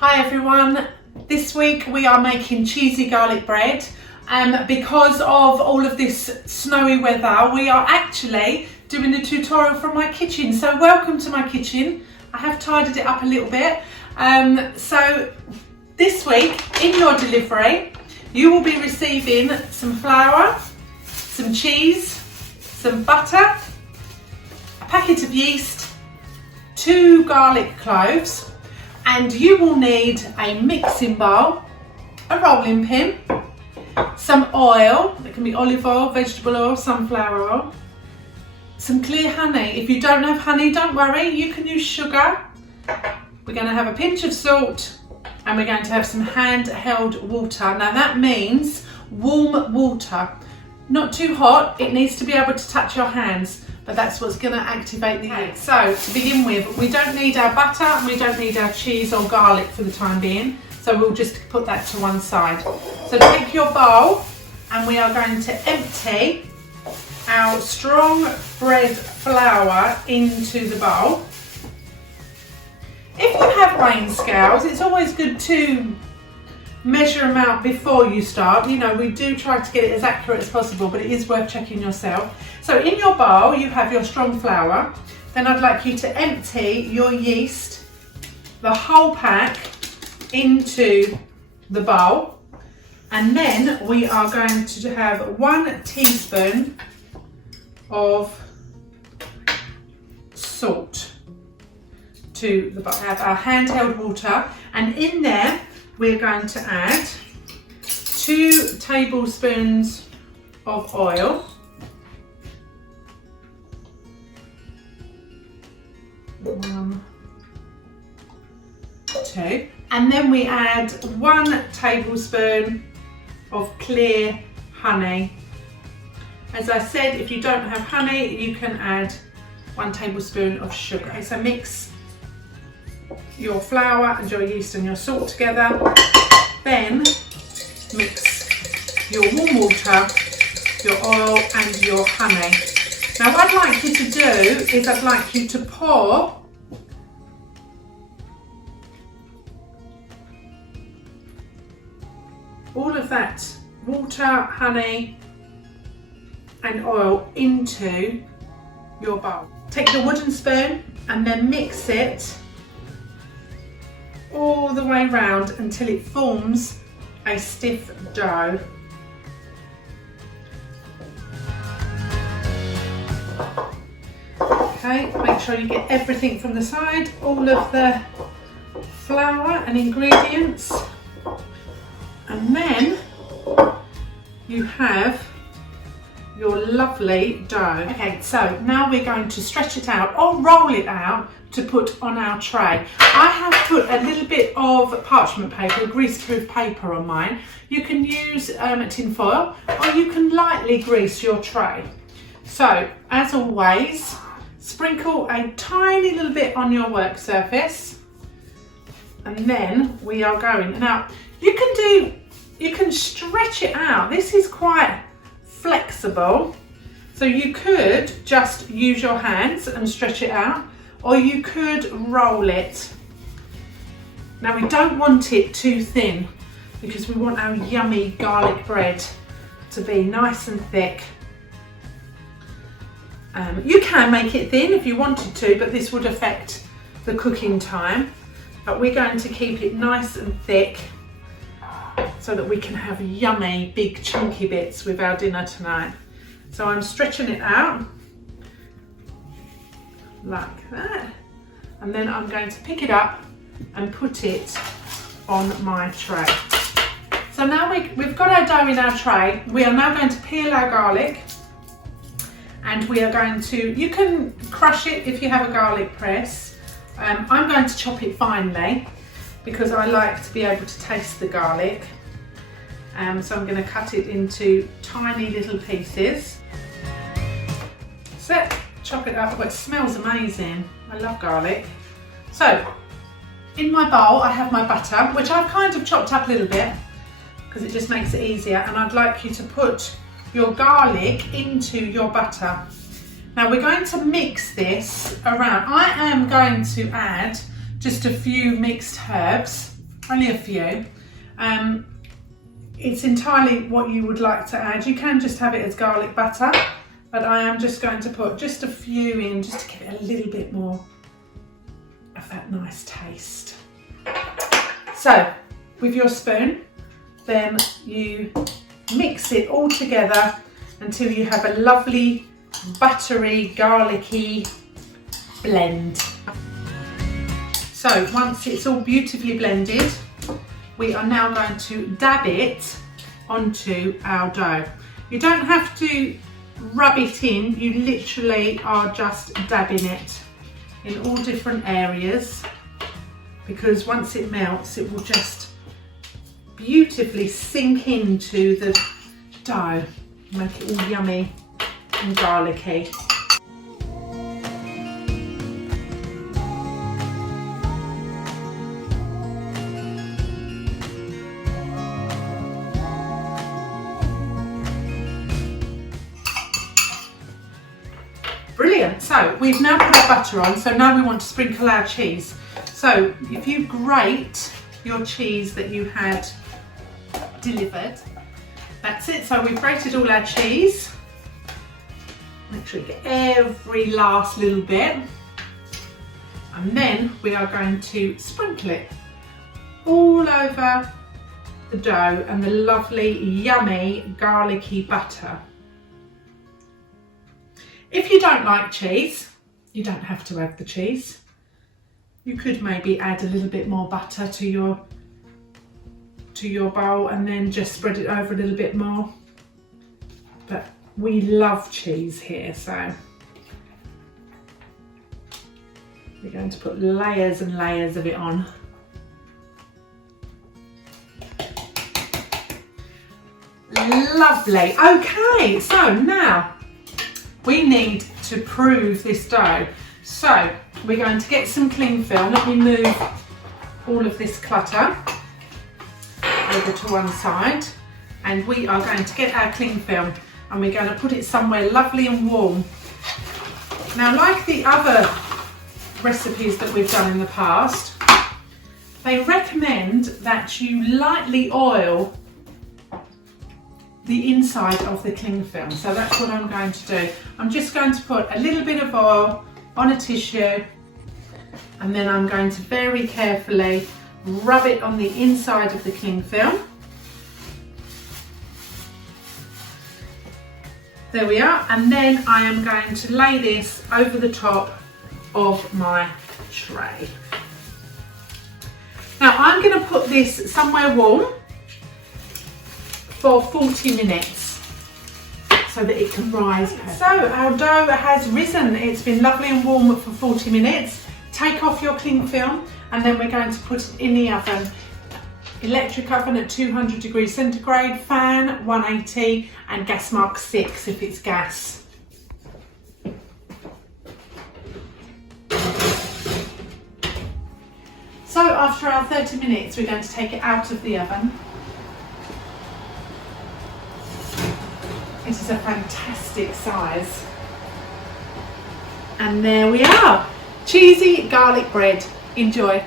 Hi everyone, this week we are making cheesy garlic bread and because of all of this snowy weather we are actually doing a tutorial from my kitchen. So welcome to my kitchen. I have tidied it up a little bit. So this week in your delivery you will be receiving some flour, some cheese, some butter, a packet of yeast, 2 garlic cloves, and you will need a mixing bowl, a rolling pin, some oil, it can be olive oil, vegetable oil, sunflower oil, some clear honey. If you don't have honey, don't worry, you can use sugar. We're going to have a pinch of salt and we're going to have some handheld water. Now that means warm water, not too hot, it needs to be able to touch your hands. But that's what's going to activate the heat. So to begin with, we don't need our butter and we don't need our cheese or garlic for the time being. So we'll just put that to one side. So take your bowl and we are going to empty our strong bread flour into the bowl. If you have weighing scales, it's always good to measure them out before you start. You know, we do try to get it as accurate as possible, but it is worth checking yourself. So in your bowl, you have your strong flour. Then I'd like you to empty your yeast, the whole pack, into the bowl. And then we are going to have 1 teaspoon of salt to the bowl. We have our handheld water, and in there we're going to add 2 tablespoons of oil, 1, 2, and then we add 1 tablespoon of clear honey. As I said, if you don't have honey, you can add 1 tablespoon of sugar. Okay, so mix your flour and your yeast and your salt together. Then mix your warm water, your oil and your honey. Now what I'd like you to do is I'd like you to pour all of that water, honey and oil into your bowl. Take the wooden spoon and then mix it all the way round until it forms a stiff dough. Okay, make sure you get everything from the side, all of the flour and ingredients, and then you have your lovely dough. Okay, so now we're going to stretch it out or roll it out to put on our tray. I have put a little bit of parchment paper, grease-proof paper on mine. You can use tin foil or you can lightly grease your tray. So as always, sprinkle a tiny little bit on your work surface and then we are going. Now you can stretch it out. This is quite flexible, so you could just use your hands and stretch it out, or you could roll it. Now we don't want it too thin because we want our yummy garlic bread to be nice and thick. You can make it thin if you wanted to, but this would affect the cooking time. But we're going to keep it nice and thick so that we can have yummy big chunky bits with our dinner tonight. So I'm stretching it out like that, and then I'm going to pick it up and put it on my tray. So now we've got our dough in our tray. We are now going to peel our garlic and we are going to, you can crush it if you have a garlic press. I'm going to chop it finely because I like to be able to taste the garlic. So I'm going to cut it into tiny little pieces. So chop it up. Oh, it smells amazing. I love garlic. So in my bowl I have my butter, which I've kind of chopped up a little bit because it just makes it easier, and I'd like you to put your garlic into your butter. Now we're going to mix this around. I am going to add just a few mixed herbs. only a few. It's entirely what you would like to add. You can just have it as garlic butter, but I am just going to put just a few in just to give it a little bit more of that nice taste. So with your spoon, then you mix it all together until you have a lovely buttery, garlicky blend. So once it's all beautifully blended, we are now going to dab it onto our dough. You don't have to rub it in, you literally are just dabbing it in all different areas, because once it melts it will just beautifully sink into the dough, make it all yummy and garlicky. Brilliant, so we've now put our butter on, so now we want to sprinkle our cheese. So if you grate your cheese that you had delivered, that's it. So we've grated all our cheese. Make sure you get every last little bit. And then we are going to sprinkle it all over the dough and the lovely, yummy, garlicky butter. If you don't like cheese, you don't have to add the cheese. You could maybe add a little bit more butter to your bowl and then just spread it over a little bit more. But we love cheese here, so we're going to put layers and layers of it on. Lovely. Okay, so now we need to prove this dough. So we're going to get some cling film. Let me move all of this clutter over to one side, and we are going to get our cling film and we're going to put it somewhere lovely and warm. Now, like the other recipes that we've done in the past, they recommend that you lightly oil the inside of the cling film. So that's what I'm going to do. I'm just going to put a little bit of oil on a tissue, and then I'm going to very carefully rub it on the inside of the cling film. There we are, and then I am going to lay this over the top of my tray. Now I'm going to put this somewhere warm for 40 minutes so that it can rise. So our dough has risen. It's been lovely and warm for 40 minutes. Take off your cling film and then we're going to put it in the oven. Electric oven at 200 degrees centigrade, fan 180 and gas mark 6 if it's gas. So after our 30 minutes we're going to take it out of the oven. It is a fantastic size. And there we are, cheesy garlic bread. Enjoy.